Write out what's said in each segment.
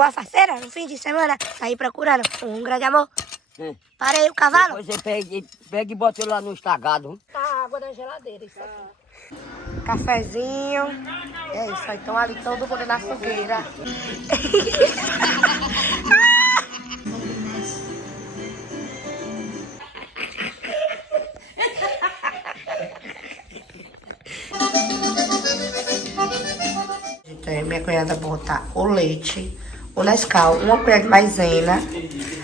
Uma faceira, no fim de semana, saí procurando um grande amor. Parei o cavalo. Depois você pega e bota ele lá no estragado. Tá a água da geladeira, isso aqui. Cafezinho. É isso, aí estão ali todo mundo na fogueira. Então, minha cunhada bota o leite, o Nescau, uma colher de maisena.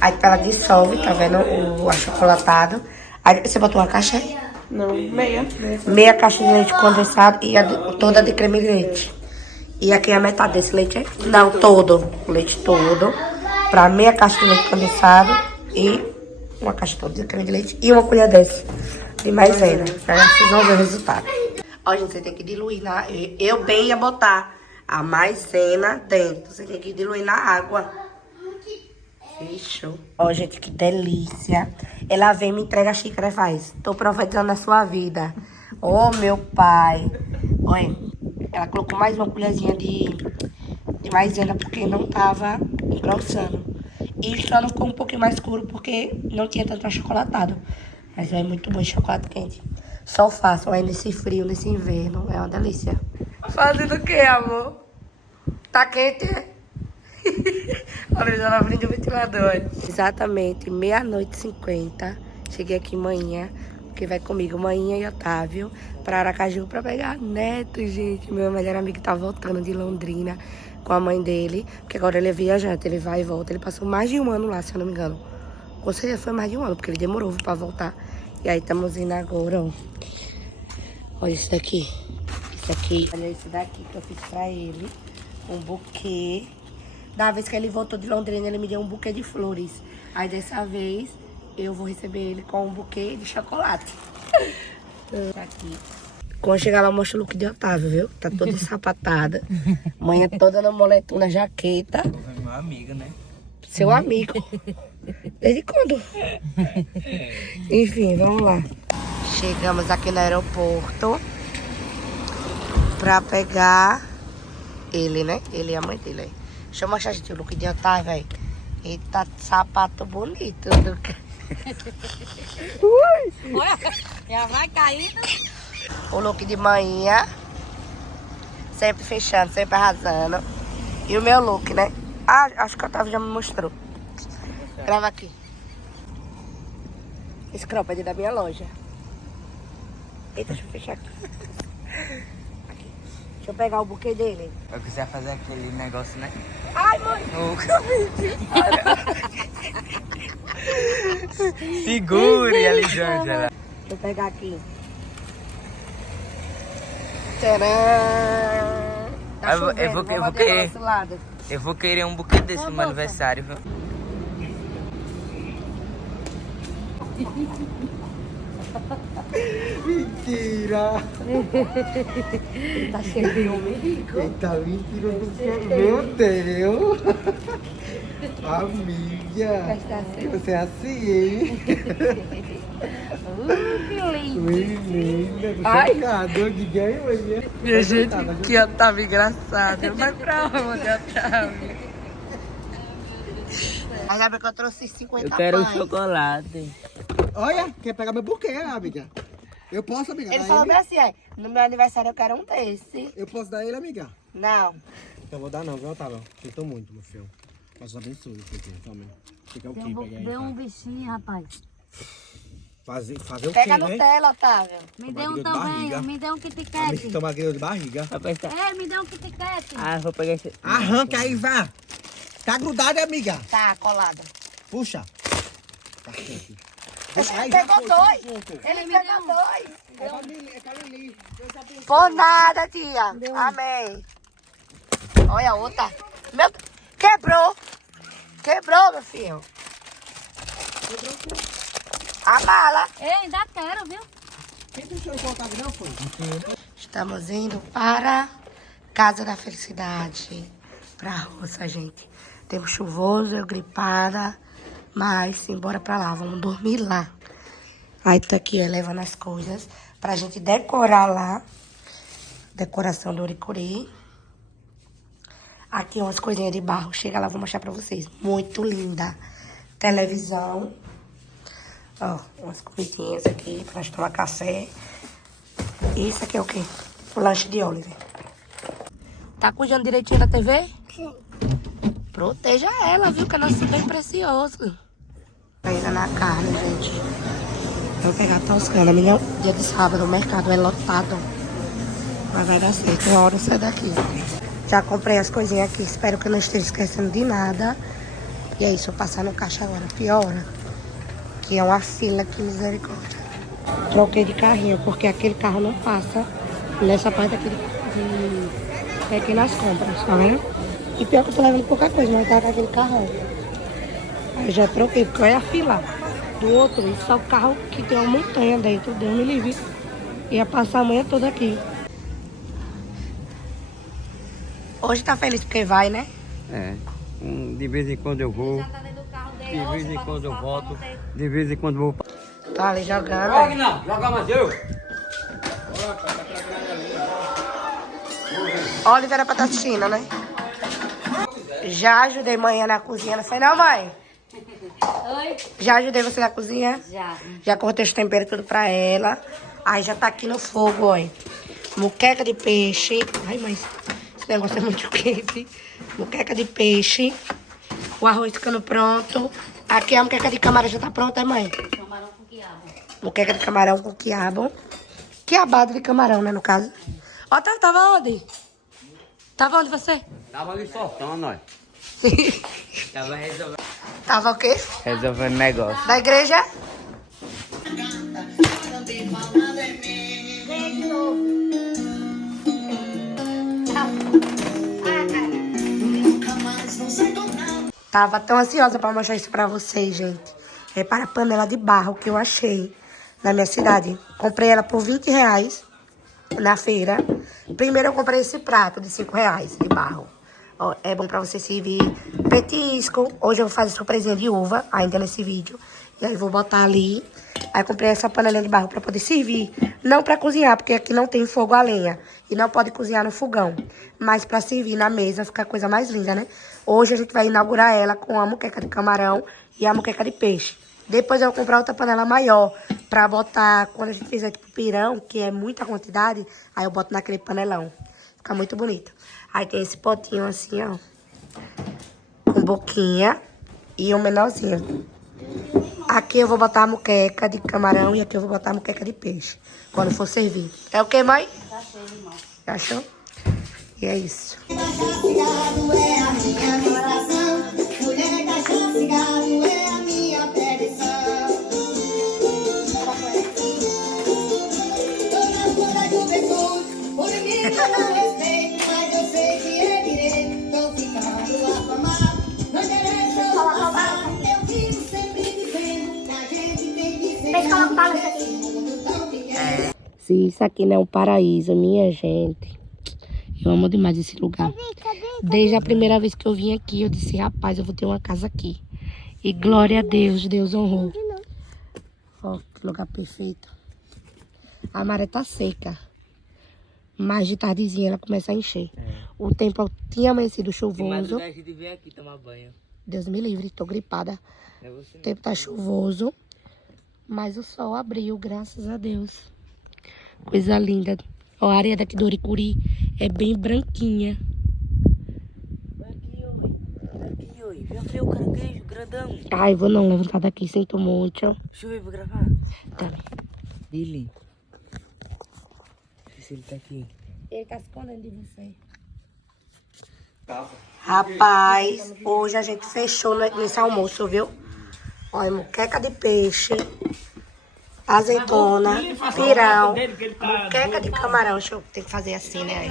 Aí ela dissolve, tá vendo? O achocolatado. Aí você botou uma caixa aí? Não, meia. Meia caixa de leite condensado e toda de creme de leite. E aqui é a metade desse leite aí? Não, todo. O leite todo. Pra meia caixa de leite condensado e uma caixa toda de creme de leite e uma colher dessa de maisena. Vocês vão ver o resultado. Ó, gente, você tem que diluir na... Eu bem ia botar a maisena dentro. Você tem que diluir na água. Fechou. Ó, gente, que delícia. Ela vem e me entrega a xícara e faz. Tô profetizando a sua vida. Ô, meu pai. Olha, ela colocou mais uma colherzinha de maisena porque não tava engrossando. E só não ficou um pouquinho mais escuro porque não tinha tanto achocolatado. Mas é muito bom esse chocolate quente. Só faço, aí nesse frio, nesse inverno. É uma delícia. Fazendo o que, amor? Tá quente, é? Olha, já na frente do ventilador. Exatamente, 00:50. Cheguei aqui manhã, porque vai comigo, manhã e Otávio, pra Aracaju pra pegar neto, gente. Meu melhor amigo tá voltando de Londrina com a mãe dele, porque agora ele é viajante, ele vai e volta. Ele passou mais de um ano lá, se eu não me engano. Com certeza foi mais de um ano, porque ele demorou pra voltar. E aí estamos indo agora, ó. Olha isso daqui. Isso aqui. Olha isso daqui que eu fiz pra ele. Um buquê. Da vez que ele voltou de Londrina, ele me deu um buquê de flores. Aí dessa vez, eu vou receber ele com um buquê de chocolate. Aqui. Quando chegar lá, eu mostro o look de Otávio, viu? Tá toda ensapatada. Manhã toda no moletom, na jaqueta. Meu amigo, né? Seu amigo. Desde quando? Enfim, vamos lá. Chegamos aqui no aeroporto pra pegar ele, né? Ele e a mãe dele aí. Deixa eu mostrar, gente, o look de Otávio, velho. Eita, sapato bonito. Olha, já vai caindo. O look de manhã. Sempre fechando, sempre arrasando. E o meu look, né? Ah, acho que o Otávio já me mostrou. Grava aqui. Esse cropped é da minha loja. Eita, deixa eu fechar aqui. Deixa eu pegar o buquê dele. Eu quiser fazer aquele negócio, né? Ai, mãe! Segure, Elisângela. Deixa eu pegar aqui. Tcharam! Tá chovendo, eu vou vamos querer. do nosso lado. Eu vou querer um buquê desse no meu aniversário, viu? Mentira! Tá cheio de homem. Eita, mentira do que? Meu Deus! Amiga! Você é assim, hein? Que lindo. Menina, tô Ai. chocado. Ninguém vai. Minha gente, que Otávio engraçado. Vai pra onde, Otávio? Aí sabe que eu trouxe 50 Eu quero um pães. chocolate. Olha, quer pegar meu buquê, amiga? Eu posso, amiga? Ele dar falou bem assim, no meu aniversário eu quero um desse. Eu posso dar ele, amiga? Não. Não vou dar não, viu, Otávio? Sinto muito, meu filho. Mas abençoe isso aqui, também. Fica o quê? Pega aí, Dê um vai. bichinho, rapaz. Fazer o Pega quê, no né? Nutella, Otávio. Me Tomar dê um dor de também, barriga. me dê um Amiga, Kit Kat. tomar aquele de barriga. Rapaz, tá... É, me dê um Kit Kat. Ah, vou pegar esse... Arranca aí, vá. Tá grudado, amiga. Tá, colado. Puxa. Tá quente. Ele pegou dois. Ele me pegou deu um. dois. É pra Lili. Por nada, tia. Amém. Olha a outra. Meu... Quebrou. Quebrou, meu filho. A mala. Ei, ainda quero, viu? Quem deixou eu colocar, não foi? Estamos indo para Casa da Felicidade. Pra roça, gente. Temos chuvoso, eu gripada. Mas simbora pra lá, vamos dormir lá. Aí tô aqui levando as coisas pra gente decorar lá. Decoração do Uricuri. Aqui umas coisinhas de barro. Chega lá, vou mostrar pra vocês. Muito linda. Televisão. Ó, umas coisinhas aqui pra gente tomar café. Isso aqui é o quê? O lanche de Oliver. Tá cuidando direitinho da TV? Sim. Proteja ela, viu? Que é nosso bem precioso. Ainda na carne, gente. Vou pegar a Toscana. Menina, dia de sábado, o mercado é lotado. Mas vai dar certo. Uma hora eu saio daqui. Já comprei as coisinhas aqui. Espero que eu não esteja esquecendo de nada. E é isso, vou passar no caixa agora. Piora. Que é uma fila, que misericórdia. Troquei de carrinho, porque aquele carro não passa nessa parte aqui de pequenas compras, tá vendo? E pior que eu tô levando pouca coisa, mas tá com aquele carrão. Aí eu já troquei, porque olha a fila do outro. E só o carro que tem uma montanha dentro, Deus me livre. Ia passar a manhã toda aqui. Hoje tá feliz porque vai, né? É. De vez em quando eu vou. De vez em quando eu volto. De vez em quando eu vou. Tá ali jogando. Joga não, joga mais eu. Oliver era pra estar assistindo, né? Já ajudei manhã na cozinha, não foi não, mãe? Oi? Já ajudei você na cozinha? Já. Já cortei os temperos tudo pra ela. Aí já tá aqui no fogo, ó. Muqueca de peixe. Ai, mãe, esse negócio é muito quente. Muqueca de peixe. O arroz ficando pronto. Aqui a muqueca de camarão já tá pronta, mãe? Camarão com quiabo. Muqueca de camarão com quiabo. Quiabado de camarão, né, no caso. Ó, tava onde? Tava onde você? Tava ali soltando, ó. Tava resolvendo. Tava o quê? Resolvendo negócio. Da igreja? Tava tão ansiosa pra mostrar isso pra vocês, gente. Repara a panela de barro que eu achei na minha cidade. Comprei ela por R$20 na feira. Primeiro eu comprei esse prato de R$5 de barro. Ó, é bom pra você servir petisco. Hoje eu vou fazer surpresinha de uva, ainda nesse vídeo. E aí vou botar ali. Aí comprei essa panelinha de barro pra poder servir. Não pra cozinhar, porque aqui não tem fogo a lenha. E não pode cozinhar no fogão. Mas pra servir na mesa, fica a coisa mais linda, né? Hoje a gente vai inaugurar ela com a muqueca de camarão e a muqueca de peixe. Depois eu vou comprar outra panela maior pra botar, quando a gente fizer tipo pirão, que é muita quantidade, aí eu boto naquele panelão. Fica muito bonito. Aí tem esse potinho assim, ó. Com boquinha e um menorzinho. Aqui eu vou botar a muqueca de camarão e aqui eu vou botar a muqueca de peixe. Quando for servir. É o que, mãe? Tá cheio, irmão. Achou? E é isso. Se isso aqui não é um paraíso, minha gente. Eu amo demais esse lugar. Desde a primeira vez que eu vim aqui, eu disse, rapaz, eu vou ter uma casa aqui. E glória a Deus, Deus honrou. Ó, que lugar perfeito. A maré tá seca. Mas de tardezinha ela começa a encher. O tempo tinha amanhecido chuvoso. A gente veio aqui tomar banho. Deus me livre, tô gripada. É você. O tempo tá chuvoso. Mas o sol abriu, graças a Deus. Coisa linda. Ó, a areia daqui do Uricuri é bem branquinha. Vai aqui, oi. Já veio o caranguejo grandão. Ai, vou não levantar daqui, sinto muito. Deixa eu ver pra gravar. Tá. Dele. Deixa eu ver se ele tá aqui. Ele tá se escondendo de você. Rapaz, hoje a gente fechou nesse almoço, viu? Olha, muqueca de peixe, azeitona, pirão, muqueca de camarão. Deixa eu ter que fazer assim, né? Aí.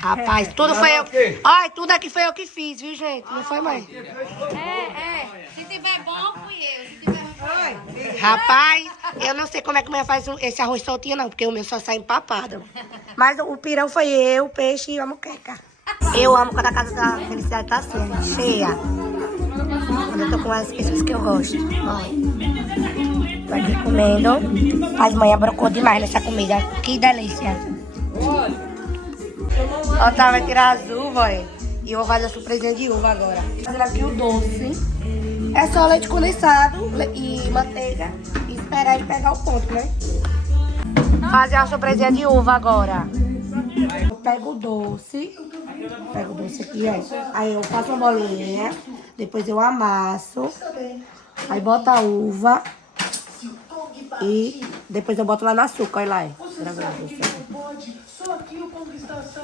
Rapaz, tudo foi eu. Ai, tudo aqui foi eu que fiz, viu, gente? Não foi, mãe? Se tiver bom, fui eu. Se tiver ruim, fui ela. Rapaz, eu não sei como é que a mãe faz esse arroz soltinho, não, porque o meu só sai empapado. Mas o pirão foi eu, o peixe e a muqueca. Eu amo quando a casa da felicidade tá assim, cheia. Quando eu tô com as pessoas que eu gosto. Olha. Tô aqui comendo. As mães brocou demais nessa comida. Que delícia. Ó, tá, vai tirar azul, boy. E eu vou fazer a surpresinha de uva agora. Vou fazer aqui o doce. É só leite condensado e manteiga. E esperar ele pegar o ponto, né? Fazer a surpresinha de uva agora. Eu pego o doce. Pego o doce aqui, ó. Aí eu faço uma bolinha. Depois eu amasso. Aí boto a uva. E depois eu boto lá no açúcar, olha lá.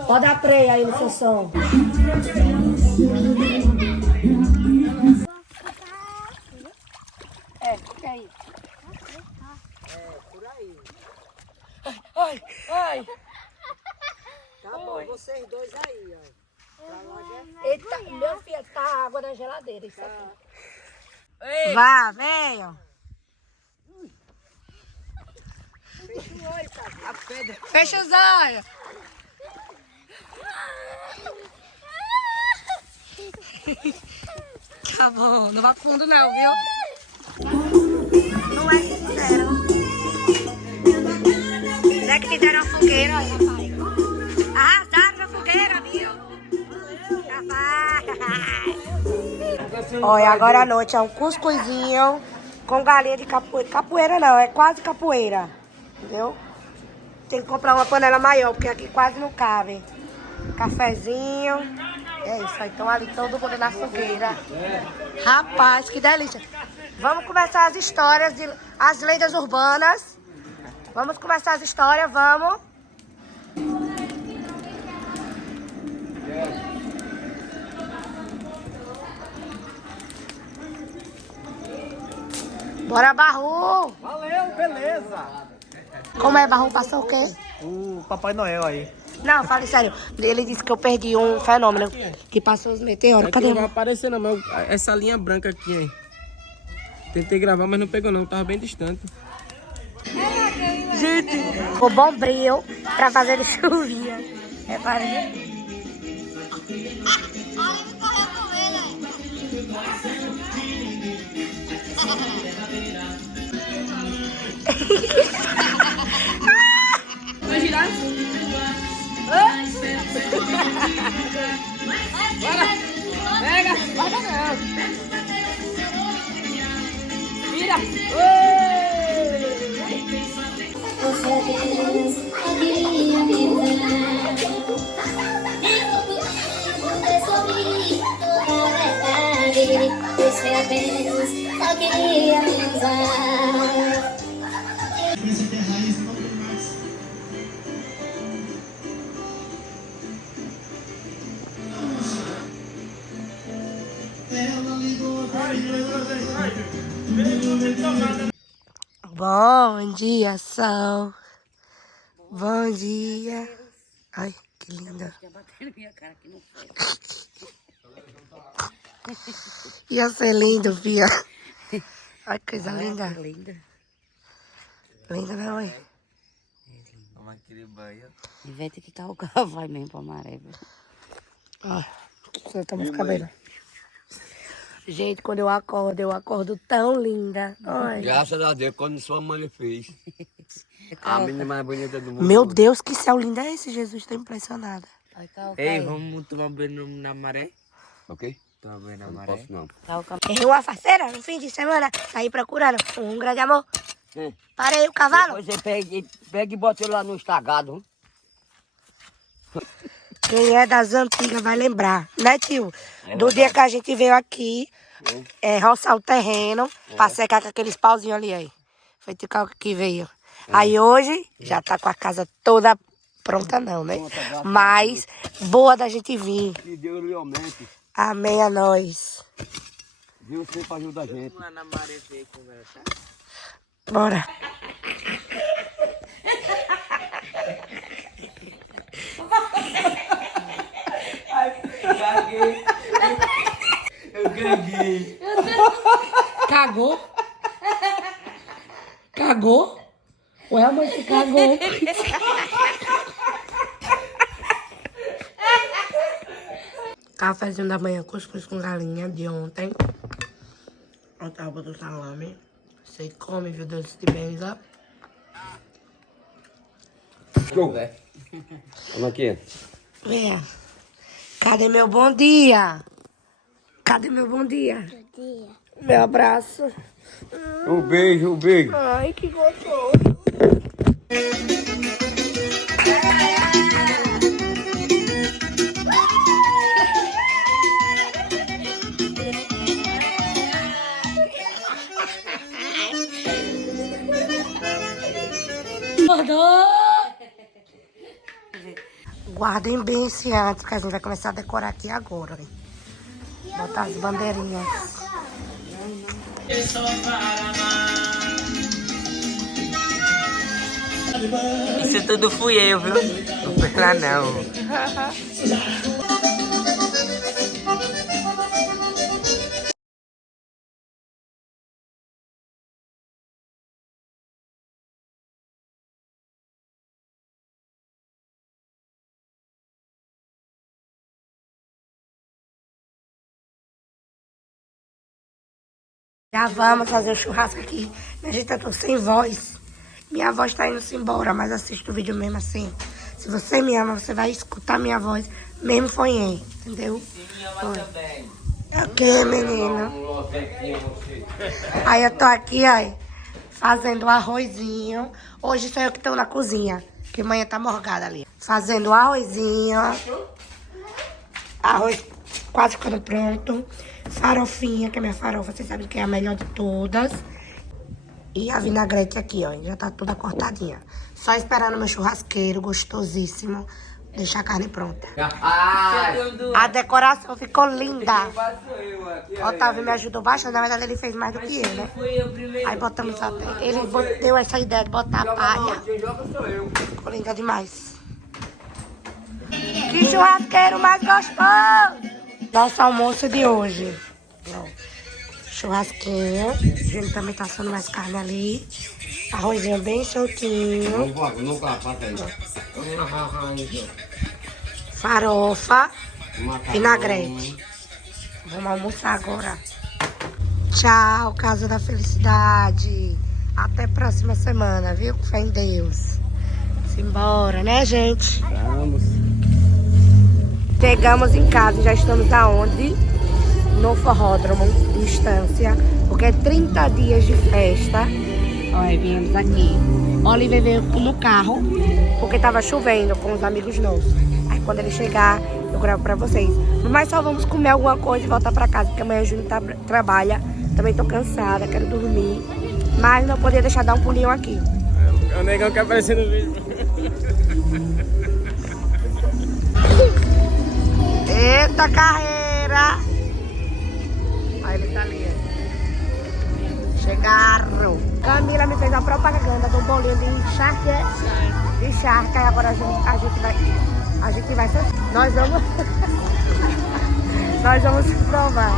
Pode dar play aí no seu som. Fica aí. Por aí. Ai, ai. Tá bom, vocês dois aí, ó. Eita, meu filho, tá água na geladeira. Isso aqui. Vá, venha. Fecha os olhos. Tá bom, não vai fundo não, viu? Não é que fizeram. Não é que fizeram a fogueira, olha, rapaz. Arrasaram na fogueira, viu? Rapaz. Olha, agora à noite é um cuscuzinho com galinha de capoeira. Capoeira não, é quase capoeira. Entendeu? Tem que comprar uma panela maior, porque aqui quase não cabe. Cafezinho. É isso aí, então ali todo mundo na fogueira. Rapaz, que delícia. Vamos começar as histórias, as lendas urbanas. Vamos começar as histórias, vamos. Bora, Barru. Valeu, beleza. Como é, Barru? Passou o quê? O Papai Noel aí. Não, fale sério. Ele disse que eu perdi um fenômeno que passou os meteoros. Cadê? Não vai aparecer não, mas essa linha branca aqui, hein. Tentei gravar, mas não pegou não, tava bem distante. Gente, o bombril pra fazer chuvinha. Reparei. Vai girar? Bora! Pega! Vai não! Vira! Você apenas só queria me usar. Bom dia, sol. Bom dia. Ai, que linda. Ia ser lindo, Fia. Ai, que coisa linda. Linda. Linda, né, mãe? Toma aquele banho. E vai ter que calcar, vai mesmo pra maré, viu? Ó, você toma os cabelos. Gente, quando eu acordo tão linda. Ai. Graças a Deus, quando sua mãe fez. A menina mais bonita do mundo. Meu Deus, que céu lindo é esse, Jesus? Tô impressionada. Ei, vamos tomar banho na maré? Ok? Tomar banho na Não maré. posso não. Calca. Errei uma faceira no fim de semana. Saí procurando um grande amor. Sim. Parei o cavalo. Depois você pega e bota ele lá no estagado. Quem é das antigas vai lembrar, né, tio? Do dia que a gente veio aqui, roçar o terreno, pra secar com aqueles pauzinhos ali aí. Foi o que veio. Aí hoje, já tá com a casa toda pronta não, né? Mas boa da gente vir. Que Deus lhe aumente. Amém a nós. Deus sempre ajuda a gente. Vamos lá na maré ver conversar. Bora. Eu ganhei. Cagou? Cagou? Ué, a mãe se cagou. Cafézinho da manhã, cuscuz com galinha de ontem. A tábua do salame. Você come, viu, Deus de benza. Show. Vamos aqui. Venha. Cadê meu bom dia? Cadê meu bom dia? Bom dia. Meu abraço. Um beijo, um beijo. Ai, que gostoso. Guardem bem esse antes, porque a gente vai começar a decorar aqui agora. Hein? Botar as bandeirinhas. Isso tudo fui eu, viu? Não foi lá não. Já vamos fazer o churrasco aqui. Minha gente, eu tô sem voz. Minha voz tá indo-se embora, mas assista o vídeo mesmo assim. Se você me ama, você vai escutar minha voz, mesmo fanhém, entendeu? Me ama também. Ok, menino. Aí eu tô aqui, ó, fazendo o arrozinho. Hoje sou eu que tô na cozinha, porque amanhã tá morgada ali. Fazendo o arrozinho. Arroz quase ficando pronto. Farofinha, que é minha farofa, vocês sabem que é a melhor de todas. E a vinagrete aqui, ó, já tá toda cortadinha. Só esperando meu churrasqueiro gostosíssimo deixar a carne pronta. A decoração ficou linda. O Otávio me ajudou bastante, na verdade ele fez mais do que eu, né? Aí botamos até. Ele deu essa ideia de botar a palha. Ficou linda demais. Que churrasqueiro mais gostoso! Nosso almoço de hoje. Ó, churrasquinho. A gente também tá assando mais carne ali. Arrozinho bem soltinho. Farofa. Vinagrete. Vamos almoçar agora. Tchau, Casa da Felicidade. Até próxima semana, viu? Com fé em Deus. Simbora, né, gente? Vamos. Chegamos em casa, já estamos aonde? No forródromo, em Estância, porque é 30 dias de festa. Olha, viemos aqui. Oliver veio no carro, porque tava chovendo com os amigos nossos. Aí quando ele chegar, eu gravo pra vocês. Mas só vamos comer alguma coisa e voltar pra casa, porque amanhã o Júnior trabalha. Também tô cansada, quero dormir. Mas não podia deixar de dar um pulinho aqui. É o negão que apareceu no vídeo. Eita carreira! Aí ele tá ali. Chegaram. Camila me fez uma propaganda do bolinho de charque. De charque. Aí agora a gente vai. Nós vamos. Nós vamos provar.